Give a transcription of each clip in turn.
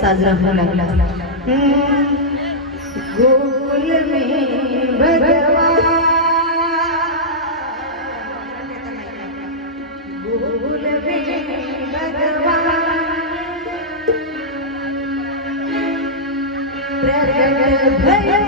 साजरा होऊ लागला। गोकुल में भगवान, गोकुल में भगवान प्रकट भयो।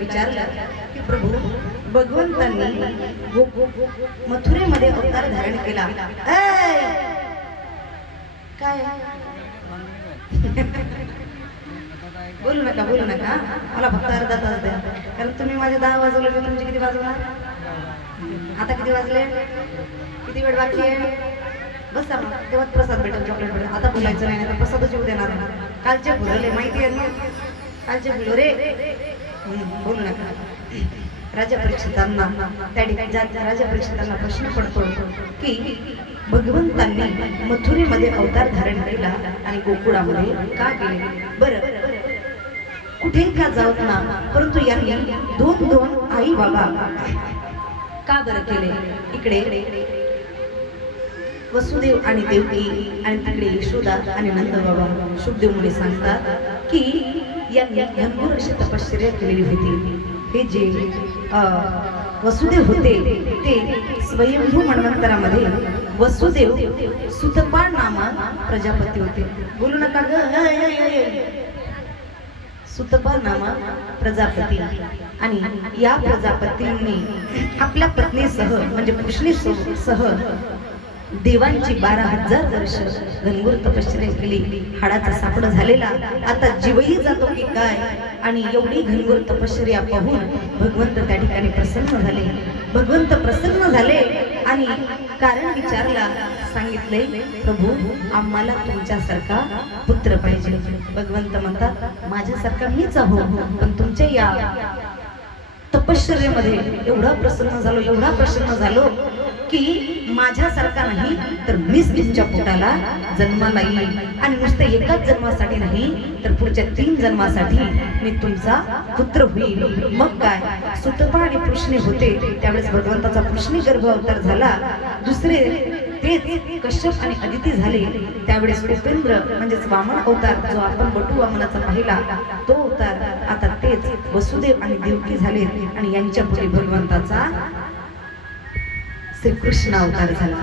विचारलं की प्रभू भगवंतांनी मथुरेमध्ये अवतार धारण केला, काय बोलू नका बोलू नका, मला फक्त अर्धा तास द्या, कारण तुम्ही माझे 10 वाजवले, तुमचे किती वाजवणार? आता किती वाजले? किती वेळ बाकी आहे? बसा मग, तेव्हा प्रसाद भेटेल, चॉकलेट भेटेल. आता बोलायचं नाही, तर प्रसादच येऊ देणार. कालचे फुलले माहिती आहे ना, कालचे फुल रे. बोलू नका. राजा परीक्षितांना त्या ठिकाणी राजा परीक्षितांना प्रश्न पडतो की भगवंतांनी मथुरेमध्ये अवतार धारण केला आणि गोकुळामध्ये का गेले? बरं कुठे का जाऊत ना, परंतु यांनी दोन आई बाबा का बरं केले? इकडे वसुदेव आणि देवकी आणि तिकडे यशोदा आणि नंद बाबा. शुभदेव मुनी सांगतात की यांनी घनघोर अशी तपश्चर्या केलेली होती. हे जे वसुदेव होते ते स्वयंभू मन्वंतरामध्ये वसुदेव सुतपा नामा प्रजापती होते. बोलू नका ग. सुतपा नामा प्रजापती, आणि या प्रजापतींनी आपल्या पत्नीसह म्हणजे पुष्णीसह देवांची 12,000 वर्ष घनघोर तपश्चर्या केली. हाडाचा सापडा झालेला, आता जीवही जातो की काय. आणि एवढी घनघोर तपश्चर्या पाहून भगवंत त्या ठिकाणी प्रसन्न झाले. भगवंत प्रसन्न झाले आणि कारण विचारला. सांगितले, प्रभू आम्हाला तुमच्यासारखा पुत्र पाहिजे. भगवंत म्हणतात, माझ्यासारखा मीच आहो, पण तुमच्या या तपश्चर्येमध्ये एवढा प्रसन्न झालो की माझ्यासारखा नाही तर मीच तुमच्या पोटाला जन्माला येईल. आणि नुसते एकाच जन्मासाठी नाही तर पुढच्या 3 जन्मासाठी मी तुमचा पुत्र होईल. मग काय, सुतपा आणि पुष्णे होते त्यावेळेस भगवंताचा पुष्णी गर्भ अवतार झाला. दुसरे ते कश्यप आणि अदिती झाले त्यावेळेस उपेंद्र म्हणजेच वामन अवतार, जो आपण बटू वामनाचा पाहिला तो अवतार. आता तेच वसुदेव आणि देवकी झाले आणि यांच्या पुढे भगवंताचा श्रीकृष्ण अवतार झाला.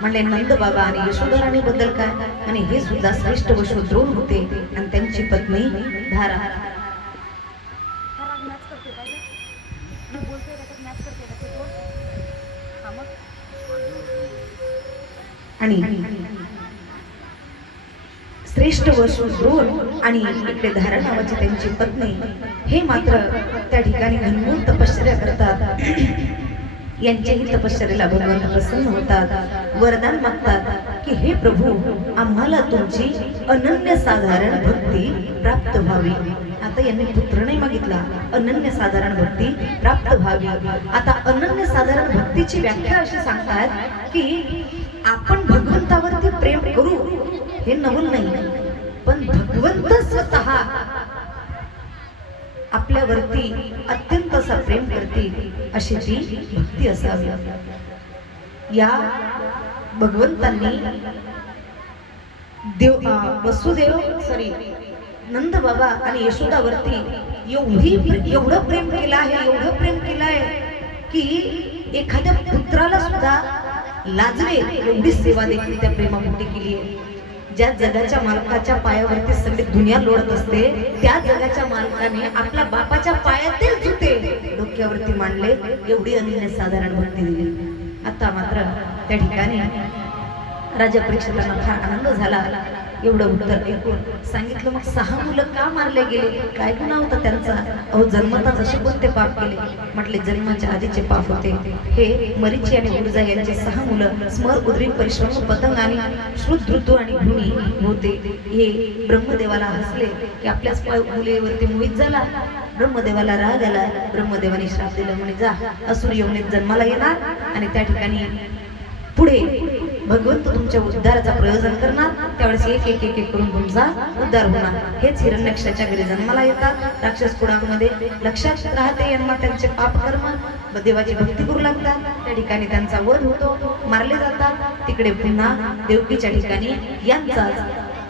म्हणजे नंद बाबा आणि यशोधराणी बद्दल काय, आणि हे सुद्धा श्रेष्ठ वशुद्रोण होते आणि त्यांची पत्नी धारा. आणि श्रेष्ठ वशुद्रोण आणि इकडे धारा नावाची त्यांची पत्नी, हे मात्र त्या ठिकाणी घनघोर तपश्चर्या करतात. यांच्याही तपश्चर्येला भगवंत प्रसन्न होतात. वरदान मागतात की हे प्रभू आम्हाला तुमची अनन्यसाधारण भक्ती प्राप्त व्हावी. आता यांनी पुत्र नाही मागितला, अनन्यसाधारण भक्ती प्राप्त व्हावी. आता अनन्यसाधारण भक्तीची व्याख्या अशी सांगतात की आपण भगवंतावरती प्रेम करू हे नवल नाही, पण भगवंत स्वतः आपल्यावरती अत्यंत असा प्रेम करतील अशी ती भक्ती असावी. या भगवंतांनी नंद बाबा आणि यशोदावरती एवढं प्रेम केलं आहे की एखाद्या पुत्राला सुद्धा लाजवे एवढी सेवा देखील त्या प्रेमापोटी केली आहे. ज्या जगाच्या मालकाच्या पायावरती सगळी दुनिया लोळत असते, त्या जगाच्या मालकाने आपल्या बापाच्या पायातील जुते डोक्यावरती मांडले, एवढी अनन्यसाधारण भक्ती दिली. आता मात्र त्या ठिकाणी राजा परीक्षितांना फार आनंद झाला. एवढं उत्तर ऐकून सांगितलं, मग 6 मुलं का मारले गेले, काय गुन्हा होता त्यांचा? अहो जन्मताच असे कोणते पाप केले? म्हटले जन्माच्या आधीचे पाप होते. हे मरीची आणि उर्जा यांचे 6 मुलं स्मर, उद्रिक, परिश्रम, पतंग आणि श्रुत, ऋतू आणि भूमी होते. हे ब्रह्मदेवाला हसले की आपल्याच मुलीवरती मोहित झाला. ब्रह्मदेवाला राग आला. ब्रह्मदेवाने श्राप दिला, म्हणे जा असुर योनीत जन्माला येणार आणि त्या ठिकाणी पुढे भगवंत तुमच्या उद्धाराचा प्रयोजन करणार. त्यावेळेस एक एक एक एक करून तुमचा उद्धार होणार. हेच हिरण्यक्षाच्या घरी जन्माला येतात. राक्षस कुळामध्ये लक्षात राहते यांना त्यांचे पाप कर्म, देवाची भक्ती करू लागतात. त्या ठिकाणी त्यांचा वध होतो, मारले जातात. तिकडे पुन्हा देवकीच्या ठिकाणी यांचा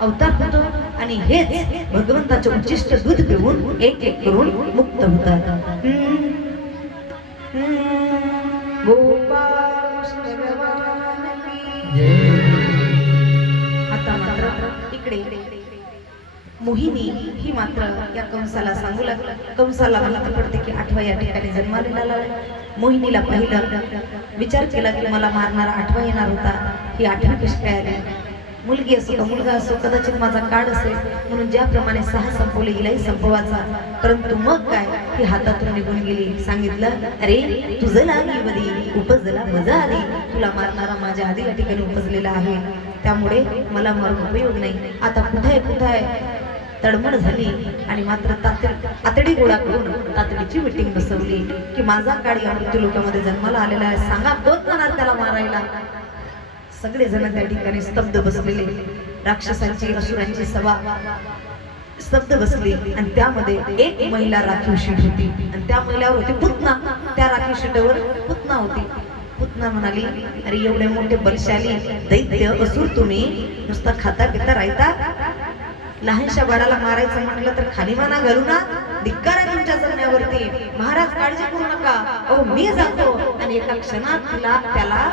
अवतार होतो आणि हेच भगवंताचे उच्चिष्ट दूध पिऊन एक एक करून मुक्त होतात. आता मात्र इकडे मोहिनी ही मात्र या कंसाला सांगू लागला. कंसाला माहिती पडते की 8वा या ठिकाणी जन्मालेला. मोहिनीला पाहिलं, विचार केला की मला मारणारा 8वा येणार होता, ही 8वी कशी काय आली? मुलगी असो का मुलगा असो, कदाचित माझा काळ असेल म्हणून ज्याप्रमाणे 6 संपवले हिलाही संपवाचा. परंतु मग काय, ही हातातून निघून गेली. सांगितलं, अरे तुझं लागली बदी उपजला मजा आली, तुला मारणारा माझ्या आधी या ठिकाणी उपजलेला आहे, त्यामुळे मला मारून उपयोग नाही. आता कुठे तडमड झाली आणि मात्र तातडी गोळा करून तातडीची मीटिंग बसवली की माझा काळ या मृत्यू लोकांमध्ये जन्माला आलेला आहे, सांगा कोण म्हणणार त्याला मारायला. सगळे जण त्या ठिकाणी स्तब्ध बसलेले. राक्षसांची असुरांची सभा स्तब्ध बसली आणि त्यामध्ये एक महिला राखीव शीट होती आणि त्या महिलावर होती पुतना. त्या राखीव शीटवर पुतना होती. पुतना म्हणाली, अरे एवढे मोठे बलशाली दैत्य असुर तुम्ही नुसता खाता पिता राहता, लहानशा बाळाला मारायचं म्हटलं तर खाली माना घालू ना, धिक्कार आहे तुमच्या जगण्यावरती. महाराज काळजी करू नका, अहो मी जातो आणि एका क्षणात त्याला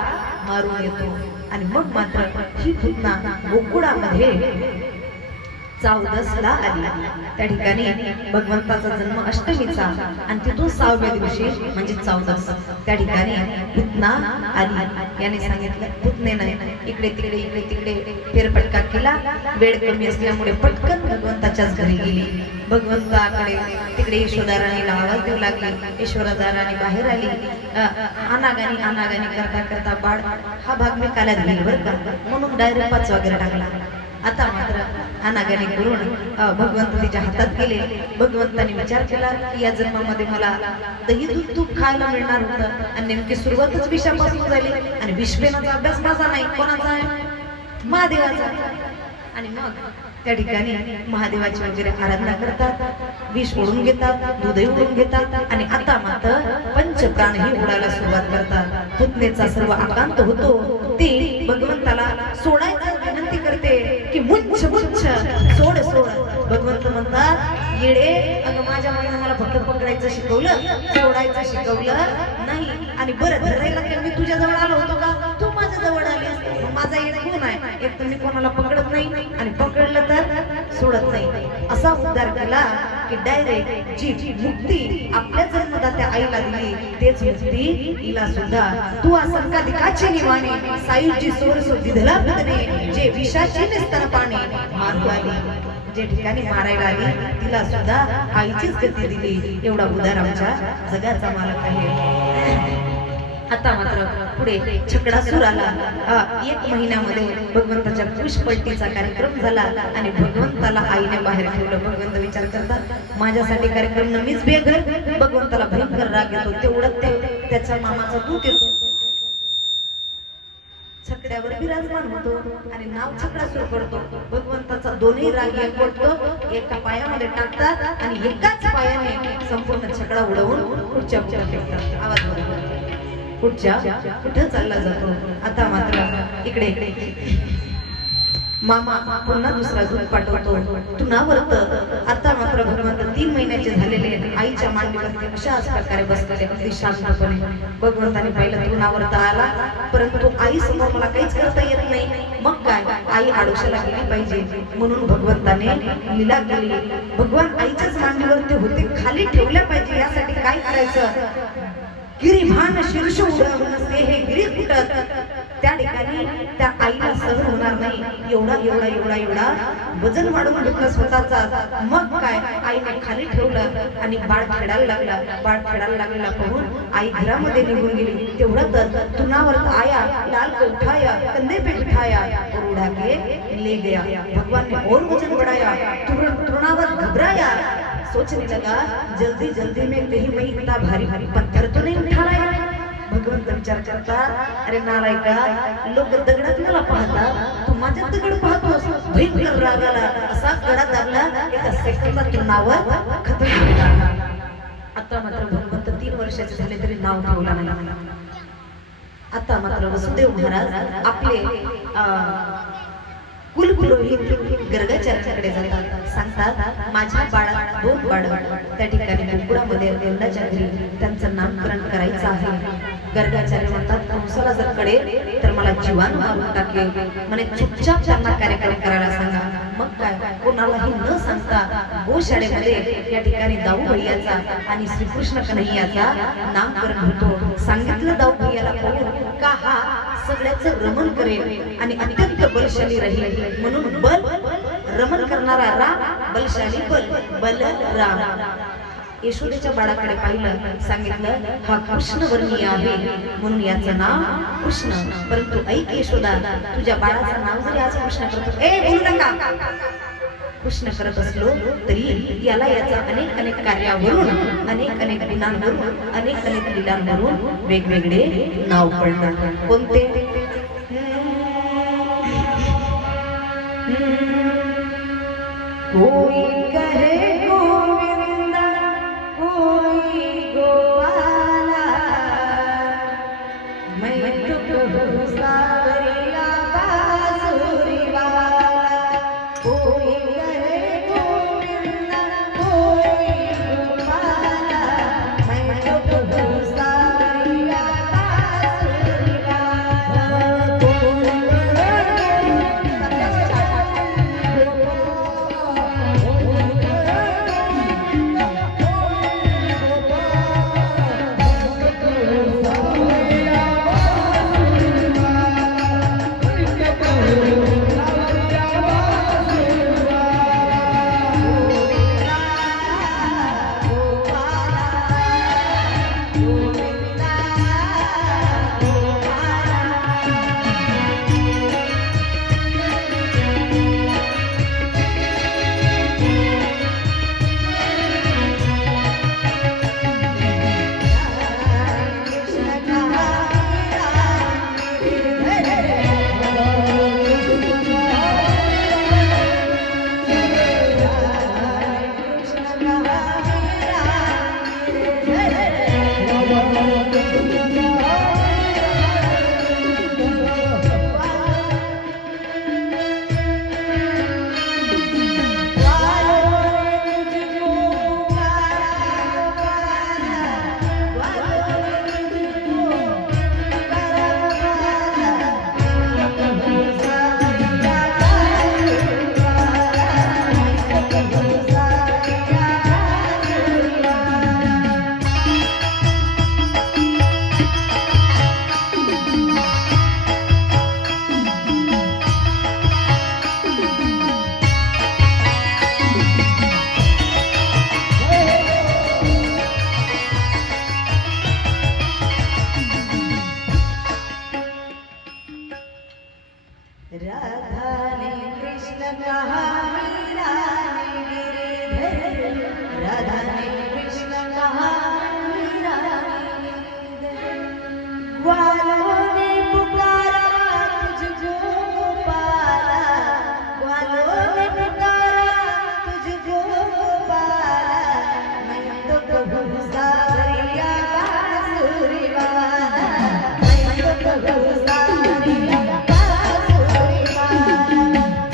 मारून येतो. आणि मग मात्र ही पुतना गोकुळामध्ये 14ला आली. त्या ठिकाणी भगवंताचा जन्म अष्टमीचा आणि तिथून 6व्या दिवशी म्हणजे 14 त्या ठिकाणी पुतना आली. याने सांगितलं, पुतनेने इकडे तिकडे फेरफटका केला. वेळ कमी असल्यामुळे पटकन भगवंताच्याच घरी गेली. भगवंताकडे तिकडे यशोदाराणीला आवाज देऊ लागली. यशोदाराणी बाहेर आली. अनागानी करता बाळ हा भाग मी काल्यात घेईल बरं का, म्हणून डायरेक्ट 5 वगैरे टाकला. आता मात्र अनागानी करून भगवंत तिच्या हातात गेले. भगवंताने विचार केला की या जन्मामध्ये मला दही दूध तूप खायला मिळणार होतं आणि नेमकी सुरुवातच विषापासून झाली आणि विषपेनाचा अभ्यास माझा नाही, कोणाचा आहे? महादेवाचा. आणि मग त्या ठिकाणी महादेवाची वगैरे आराधना करतात, विष ओढून घेतात, दूधही ओढून घेतात आणि आता मात्र पंचप्राणही ओढायला सुरुवात करतात. पुतनेचा सर्व आकांत होतो. ती भगवंताला सोडायचं विनंती करते की मुच्छ सोड. भगवंत म्हणतात, येडे अगं माझ्या माईने मला फक्त पकडायचं शिकवलं, सोडायचं शिकवलं नाही. आणि बरं धरायला मी तुझ्या जवळ आलो होतो का, तू माझ्या जवळ आलीस. माझा येड गुण आहे, एक तर मी कोणाला पकडत नाही आणि पकडलं तर सोडत नाही. असा उद्धार केला की डायरेक्ट जी मुक्ती आपल्या जन्मदात्या आईला दिली तेच मुक्ती हिला सुद्धा. तू असंकाधिकाची निवाने सायुजी सोरसो दिधला बुदने, जे विषाची निस्तर पाने मारू आली. जे ठिकाणी मारायला आली तिला सुद्धा आईचीच गती दिली. एवढा उद्धार आमच्या जगाचा मालक आहे. आता मात्र पुढे छकडासुर आला. 1 महिन्यामध्ये भगवंताच्या पुष्पट्टीचा कार्यक्रम झाला आणि भगवंताला आईने बाहेर ठेवलं. भगवंत विचार करतात, माझ्यासाठी कार्यक्रम मीच बेघर. भगवंताला भयंकर राग येतो. तेवढं त्याच्या मामाचा दूत येतो, छकड्यावर विराजमान होतो आणि नाव छकडासुर करतो. भगवंताचा दोन्ही राग एकवटतो, एका पायामध्ये टाकतात आणि एकाच पायाने संपूर्ण छकडा उडवून पुढच्या फेकतात. आवाज बरोबर पुढच्या कुठं चालला जातो. आता मात्र इकडे मामा पुन्हा दुसरा दूध पाठवतो. तू नावर्त. आता मात्र भगवंत 3 महिन्याचे झालेले आईच्या मांडीवरती अशाच प्रकारे बसलेले अगदी शांतपणे. भगवंताने पाहिलं तू नावर्त आला, परंतु आई समोर मला काहीच करता येत नाही. मग काय, आई आडोशाला गेली पाहिजे म्हणून भगवंताने लीला केली. भगवान आईच्याच मांडीवर ते होते, खाली ठेवल्या पाहिजे यासाठी काय करायचं, गिरिभान शीर्ष उडवून नसते हे गिरी कुटत. त्या ठिकाणी त्या आईला सहन होणार नाही, एवढा एवढा एवढा एवढा वजन वाढवून घेतलं स्वतःचा. मग काय, आईने खाली ठेवलं आणि बाळ खेळायला लागला. बाळ खेळायला लागलेला पाहून आई घरामध्ये निघून गेली. तेवढं तर तुनावर आया, लाल को उठाया, कंधे पे बिठाया और उड़ा के ले गया. भगवान ने और वजन बढ़ाया, तुनावर घबराया, सोचने लगा जल्दी जल्दी में कहीं मैं इतना भारी भारी पत्थर तो नहीं उठा रहा है. भगवंत विचार करता, अरे नालायका, लोक दगडात मला पाहतात, तू माझ्या दगड पाहतोस. भयंकर रागाला असा गडा दाबला, एका सेकंदात तुनावर खतम झाला. आता मात्र भगवंत 3 वर्षाचे झाले तरी नाव ठेवला नाही. आता मात्र वसुदेव महाराज आपले कुलपुरोहित गर्गाचार्याकडे जातात. सांगतात, माझ्या बाळात 2 बाळ त्या ठिकाणी गोकुळामध्ये देवलाच्या घरी त्यांचं नामकरण करायचं आहे. गर्गाचार्य म्हणतात, कंसाला जर कळेल तर मला जीवानं मारून टाकेल, म्हणे चुपचाप त्यांना कार्यक्रम करायला सांगा. मग काय, कोणालाही न सांगता गोशाळेमध्ये या ठिकाणी दाऊ भैयाचा आणि श्रीकृष्ण कन्हैयाचा नामकरण होतो. सांगितलं दाऊ भैयाला पाहून का हा सगळ्याचं रमण करेल आणि अत्यंत बलशाली राहील, म्हणून बल रमण करणारा राम, बलशाली बल राम. यशोदेच्या बाळाकडे पाहिलं, सांगितलं हा कृष्णवर्णीय आहे म्हणून याचं नाव कृष्ण. परंतु ऐक यशोदा, तुझ्या बाळाचं नाव जरी आज कृष्ण करतो, बोलू नका, कृष्ण करत असलो तरी याला याचा अनेक अनेक कार्यावरून, अनेक अनेक गुणांवरून, अनेक अनेक लीलांवरून वेगवेगळे नाव पडतात. कोणते, कोई कहे गोविंद, कोई गोपाला, मैं तो कहूँ सावरिया बांसुरी वाला. कोई कहे गोविंद, कोई गोपाला, मैं तो कहूँ सावरिया बांसुरी वाला.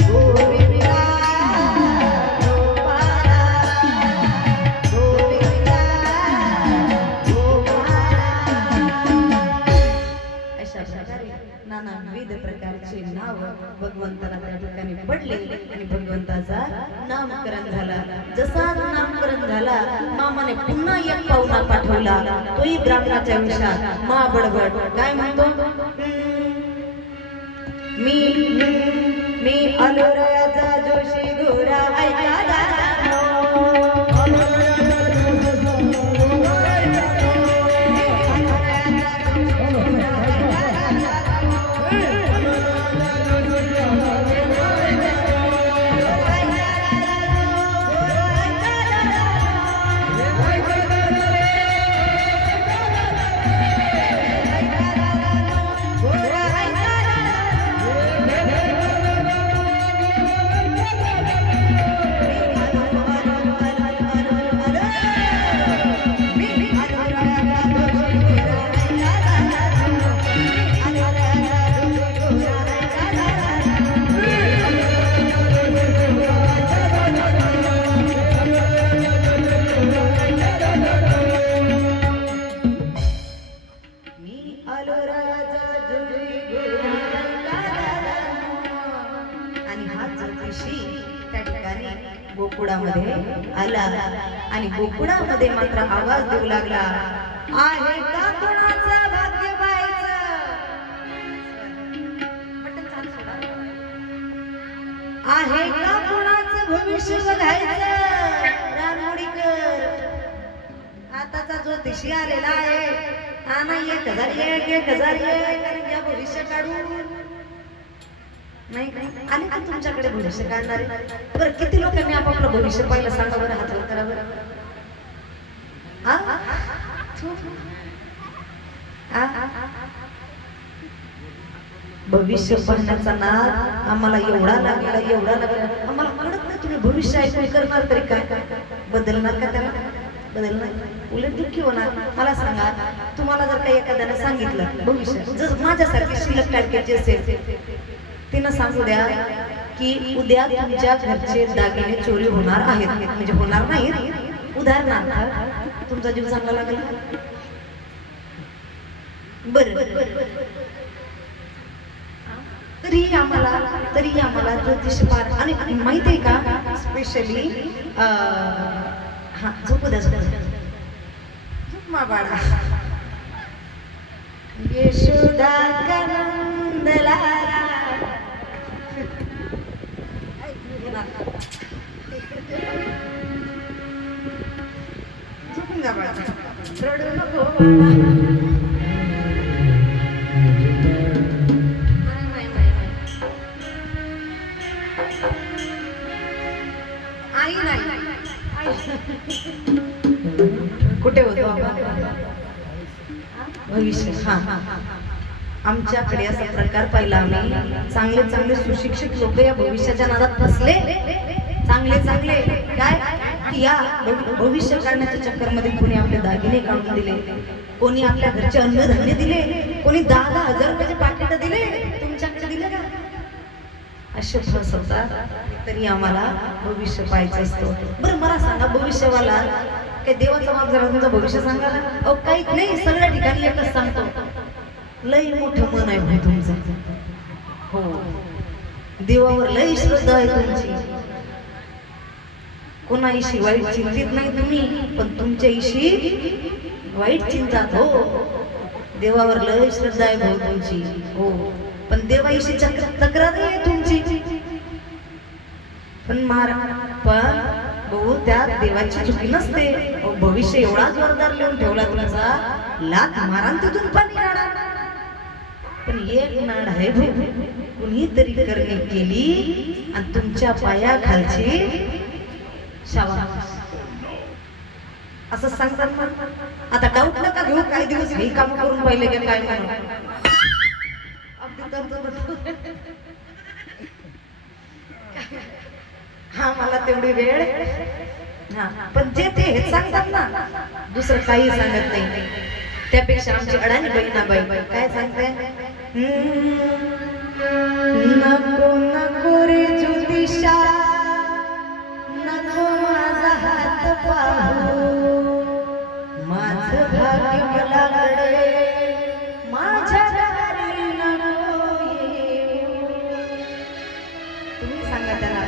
गोविंदा ठिकाणी भगवंताचा नामकरण झाला. जसा नामकरण झाला मामाने पुन्हा एक पाहुणा पाठवला. तोही ब्राह्मणाच्या विषयात मा बडबड काय म्हणतो, मी अलोराचा जोशी गोरा ऐका गोकुळामध्ये आला आणि गोकुळामध्ये मात्र आवाज देऊ लागला, आहे का कोणाचं भाग्य पाहायचं, आहे का कोणाचं भविष्य बघायचं. रानवडीकर आताचा ज्योतिषी आलेला आहे, आणा 1001 कारण या भविष्य काढून नाही आणि का तुमच्याकडे भविष्य काढणारे. बरं किती लोकांनी आपापलं भविष्य पाहिलं सांगा बरं, हात वर करा बरं. भविष्य पाहण्याचा नाद आम्हाला एवढा लागला आम्हाला कळत नाही. तुम्ही भविष्य ऐकून करणार तरी काय, बदलणार का त्याला, बदलणार उलट दुःखी होणार. मला सांगा, तुम्हाला जर काही एखाद्याने सांगितलं भविष्य, जर माझ्यासारखी शिल्लक टाळक्याची असेल, तिनं सांगू द्या की उद्या तुमच्या घरचे दागिने चोरी होणार आहेत, म्हणजे होणार नाहीत, उदाहरणार्थ तुमचा जीव चांगला लागला. बरं तरी आम्हाला ज्योतिष पार आणि माहित आहे का, स्पेशली हा झोपू द्या बाळा, यशोदा नंदला झोपून जा बाळा, रडू नको आई नाही कुठे होतो भविष्य. हा आमच्याकडे असा प्रकार पाहिला आम्ही, चांगले चांगले सुशिक्षित लोक या भविष्याच्या नादात फसले. चांगले काय या भविष्य काढण्याच्या चक्करमध्ये कोणी आपले दागिने काढून दिले, कोणी आपल्या घरचे अन्नधान्य दिले, कोणी 10,000 रुपयाचे पाकिट दिले. तुमच्याकडे दिले का असे फसवतात. तरी आम्हाला भविष्य पाहायचं असतं. बरं मला सांगा, भविष्यवाला काय देवाचा माग जरा तुमचं भविष्य सांगायला? अहो काहीच नाही, सगळ्या ठिकाणी एकच सांगतो, लई मोठं मन आहे भाई तुमचं. हो देवावर लई श्रद्धा आहे तुमची, कोणाशी वाईट चिंतित नाही तुम्ही, पण तुमच्याशी वाईट चिंतात. हो देवावर लई श्रद्धा आहे भाऊ तुमची. हो पण देवाशी तक्रार आहे तुमची. पण भाऊ त्या देवाची चुकी नसते. भविष्य एवढा जोरदार लिहून ठेवला तुमचा, लाथ मारान तिथून पाणी काढा. पण एक नाड आहे कुणीतरी करणे केली आणि तुमच्या पायाखालची शाबास असं सांगतात ना. आता डाऊट नका घेऊ, काही दिवस हे काम करून पाहिले की काय म्हणून. हा मला तेवढी वेळ, हा पण जे ते हे सांगतात ना, दुसरं काही सांगत नाही. त्यापेक्षा आमची अडाणी बहिणाबाई काय सांगते, नको नको रे ज्योतिषा, नको माझा हात पाहू, माझं भाग्य मला घडे, माझ्या दारी नको येऊ. तुम्ही सांगा त्याला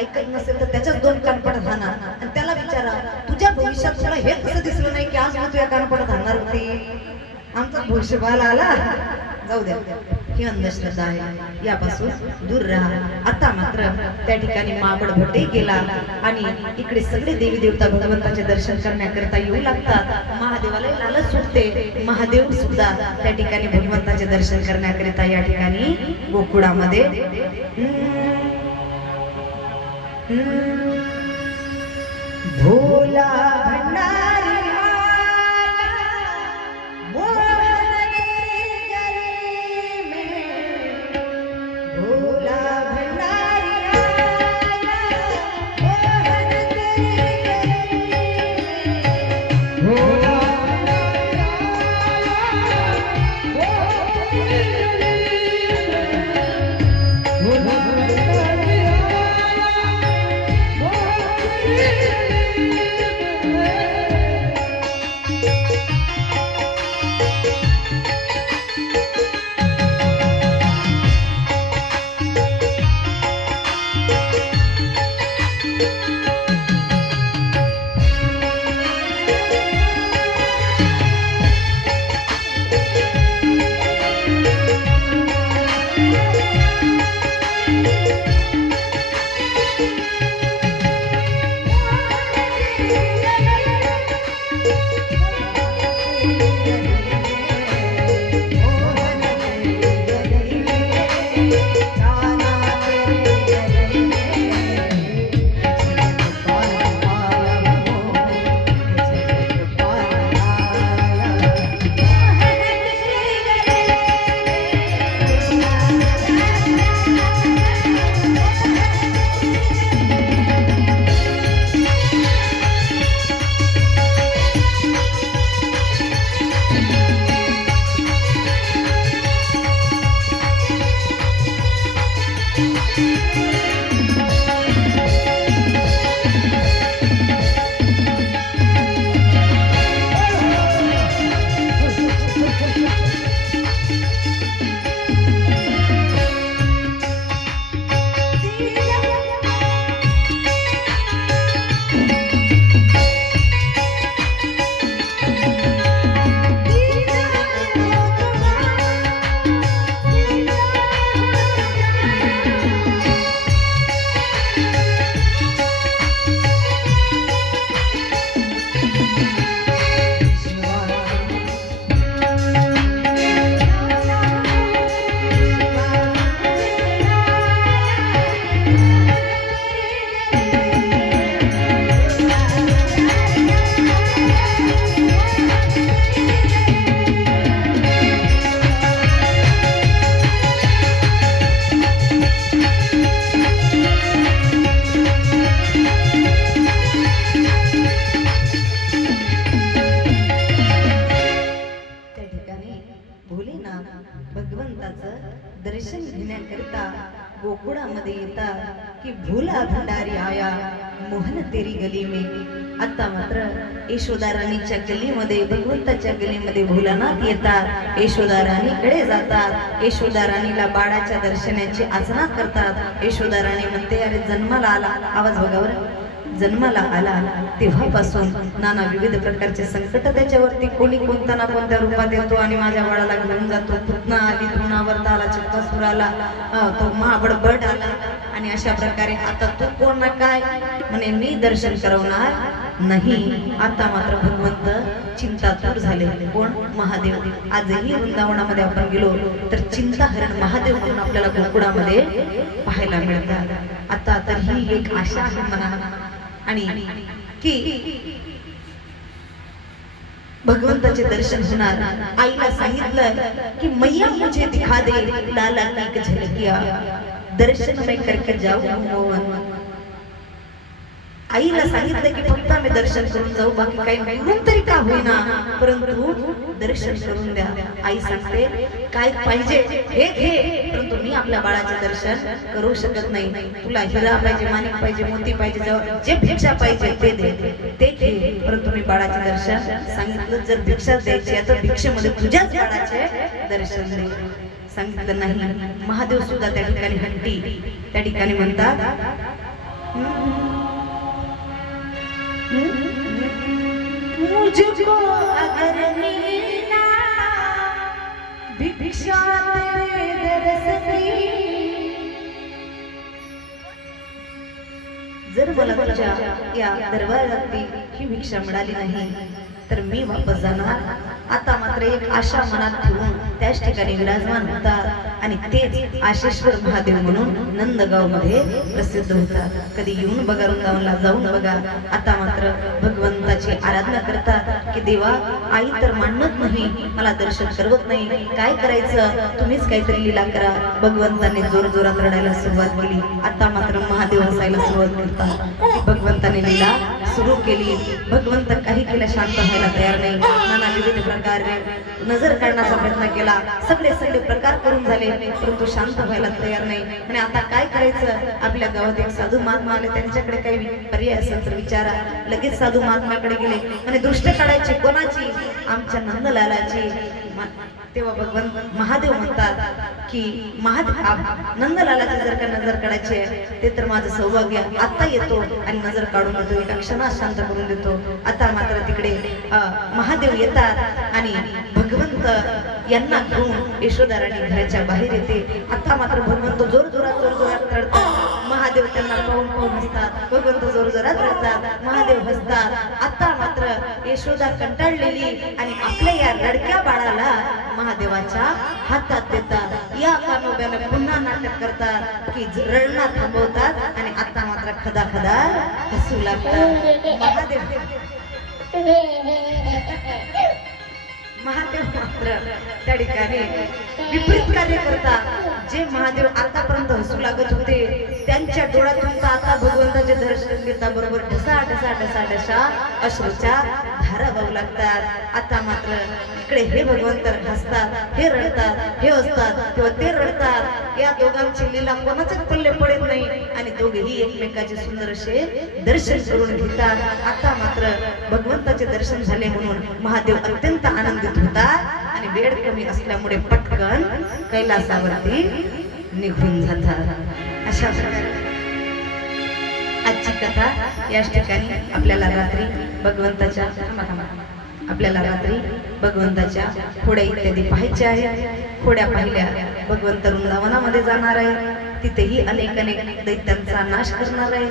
ऐकत नसेल तर त्याच्याच दोन कानपडत हाणार आणि त्याला विचारा तुझ्या भविष्यात तुला हे कसं दिसलं नाही की आज मी तुझ्या कानपडत हाणार होती. आमचा भविष्यवाला आला. जाऊ द्या, ही अंधश्रद्धा आहे, यापासून दूर राहा. आता मात्र त्या ठिकाणी माबड भट्टही गेला आणि इकडे सगळे देवी देवता भगवंताचे दर्शन करण्याकरता येऊ लागतात. महादेवाला लालच सुटते. महादेव सुद्धा त्या ठिकाणी भगवंताचे दर्शन करण्याकरिता या ठिकाणी गोकुळामध्ये भोला भंडारी दर्शन घेण्याकरिता गोकुळामध्ये येतात की भोला भंडारी आया मोहन तेरी गली में. आता मात्र यशोदा राणीच्या गलीमध्ये भगवंताच्या गलीमध्ये भोलानाथ येतात. यशोदा राणीकडे जातात. यशोदा राणीला बाळाच्या दर्शनाची आचना करतात. यशोदा राणी म्हणते अरे जन्माला आला, आवाज बघावर, जन्माला आला तेव्हापासून नाना विविध प्रकारचे संकट त्याच्यावरती कोणी कोणता ना कोणत्या रूपात येतो आणि माझ्या बाळाला घेऊन जातो. पुतना आली, तृणावर्त आला, चक्कासूर आला, तो महाबडबड आला आणि अशा प्रकारे आता तो कोण ना काय म्हणे मी दर्शन करवणार नाही. आता मात्र भगवंत चिंतातूर झाले. कोण? महादेव. आजही वृंदावनामध्ये आपण गेलो तर चिंताहरण महादेव म्हणून आपल्याला गोकुळामध्ये पाहायला मिळतात. आता तर ही एक आशा आहे म्हणा आणि की भगवंताचे दर्शन होणार. आईला सांगितलं की मैया मुझे दिखा दे लाला की झलकिया, दर्शन मैं करके जाऊं मोहन. आईला सांगितलं की फक्त आम्ही दर्शन करून जाऊ, बाकी काही म्हणून तरी का होईना परंतु दर्शन करून द्या. आई सांगते काय पाहिजे हे घे, परंतु मी आपल्या बाळाचे दर्शन करू शकत नाही. तुला हिरा पाहिजे, माणिक पाहिजे, मोती पाहिजे, जे भिक्षा पाहिजे ते दे, ते घे, परंतु मी बाळाचे दर्शन सांगितलं. जर भिक्षा द्यायची आहे तर भिक्षेमध्ये तुझ्याच बाळाचे दर्शन दे. सांगितलं नाही. महादेव सुद्धा त्या ठिकाणी हट्टी. त्या ठिकाणी म्हणतात मुझको अगर मिलना भिक्षा तेरे दर से, जर मला तुझ्या या दरबारातली ही भिक्षा मिळाली नाही तर मी वापस जाणार. आता मात्र एक आशा मनात ठेवून त्याच ठिकाणी विराजमान होतात आणि तेच आशेश्वर महादेव म्हणून नंदगाव मध्ये प्रसिद्ध होतात. कधी येऊन बघा, वृंदावनला जाऊन बघा. आता मात्र भगवंताची आराधना करतात की देवा आई तर मानत नाही, मला दर्शन करवत नाही, काय करायचं, तुम्हीच काहीतरी लीला करा. भगवंताने जोर जोरात रडायला सुरुवात केली. आता मात्र महादेव हसायला सुरुवात करतात. भगवंताने लीला सुरू केली. भगवंत काही केलं शांत व्हायला तयार नाही. नाना विविध प्रकारे नजर काढण्याचा प्रयत्न केला. सगळे प्रकार करून झाले परंतु शांत व्हायला तयार नाही. आणि आता काय करायचं. आपल्या गावात एक साधू महात्मा आले. त्यांच्याकडे काही पर्याय असेल तर विचारा. लगेच साधू महात्म्याकडे गेले आणि दृष्टी काढायची कोणाची, आमच्या नंदलालाची. तेव्हा भगवंत महादेव म्हणतात की नंदलालाची जर का नजर काढायची आहे ते तर माझं सौभाग्य, आता येतो आणि नजर काढून देतो, एका क्षणात शांत करून देतो. आता मात्र तिकडे महादेव येतात आणि भगवंत यांना घेऊन यशोदाराणी घराच्या बाहेर येते. आता मात्र भगवंत जोर जोरात रडतात. महादेव त्यांना पाहून हसतात. भगवंत जोर जोरात रडतात. महादेव हसतात. आता मात्र यशोदा कंटाळलेली आणि आपल्या या रडक्या बाळाला महादेवाच्या हातात देतात. या कानोब्याने पुन्हा नाटक करतात की रडणं थांबवतात आणि आता मात्र खदा खदा हसू लागतात. महादेव मात्र त्या ठिकाणी विपरीत कार्य करतात. जे महादेव आतापर्यंत हसू लागत होते त्यांच्या डोळ्यातून आता भगवंताचे दर्शन घेता बरोबर ढसा ढसा ढसा ढसा अश्रूच्या धारा वाहू लागतात. आता मात्र इकडे हे भगवंत हसतात, हे रडतात, हे हसतात तेव्हा ते रडतात. या दोघांची लीला कोणाचेच पल्ले पडत नाही आणि दोघेही एकमेकाचे सुंदर असे दर्शन करून घेतात. आता मात्र भगवंताचे दर्शन झाले म्हणून महादेव अत्यंत आनंदित होतात आणि वेळ कमी असल्यामुळे पटकन कैलासावरती निघून जातात. अशा प्रकारे आजची कथा याच ठिकाणी आपल्याला रात्री भगवंताच्या खोड्या इत्यादी पाहायच्या आहेत. खोड्या पाहिल्या भगवंत वृंदावनामध्ये जाणार आहे. तिथेही अनेक दैत्यांचा नाश करणार आहे.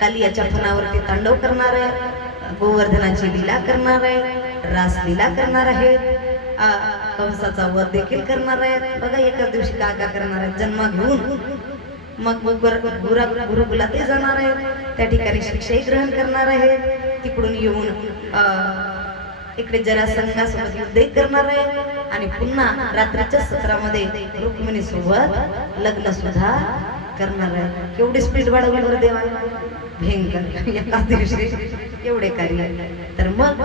कालियाच्या फणावरती तांडव करणार आहे. गोवर्धनाची लीला करणार आहे. रासलीला करणार आहे. कंसाचा वध देखील करणार आहे. बघा एका दिवशी का करणार आहे. जन्म घेऊन मग गुरुकुलातही जाणार आहे. त्या ठिकाणी शिक्षाही ग्रहण करणार आहे. तिकडून येऊन इकडे जरासंधासोबत युद्धही करणार आहे आणि पुन्हा रात्रीच्या सत्रामध्ये रुक्मिणी सोबत लग्न सुद्धा करणार आहे. केवढी स्पीड वाढवली बरं देवा, भयंकर. एकाच दिवशी एवढे कार्य. तर मग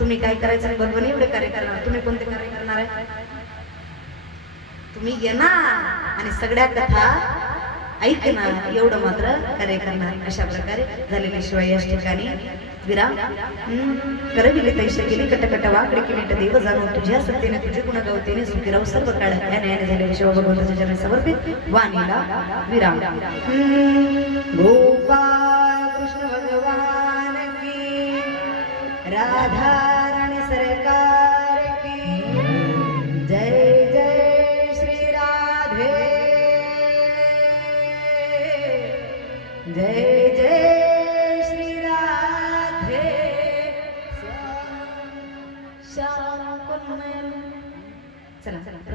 तुम्ही काय करायचं. भगवान एवढे कार्य करणार, तुम्ही कोणते कार्य करणार आहे. तुम्ही येणार आणि सगळ्या कथा ऐकणार, एवढं मात्र कार्य करणार. अशा प्रकारे झालेल्या शिवाय याच ठिकाणी विराम. करविले तैसे केली कटकट वाकडे केली देव जाणून तुझ्या सत्तेने तुझे गुण गावतेने सुखी राहू सर्व काळ. या न्यायाने झालेल्या शिव भगवंताच्या चरणी समर्पित वाणीला विराम. गोपाल कृष्ण भगवान की, राधा राणी सरकार की जय. जय श्री राधे, जय जय श्री राधे. श्याम कुंड. चला चला.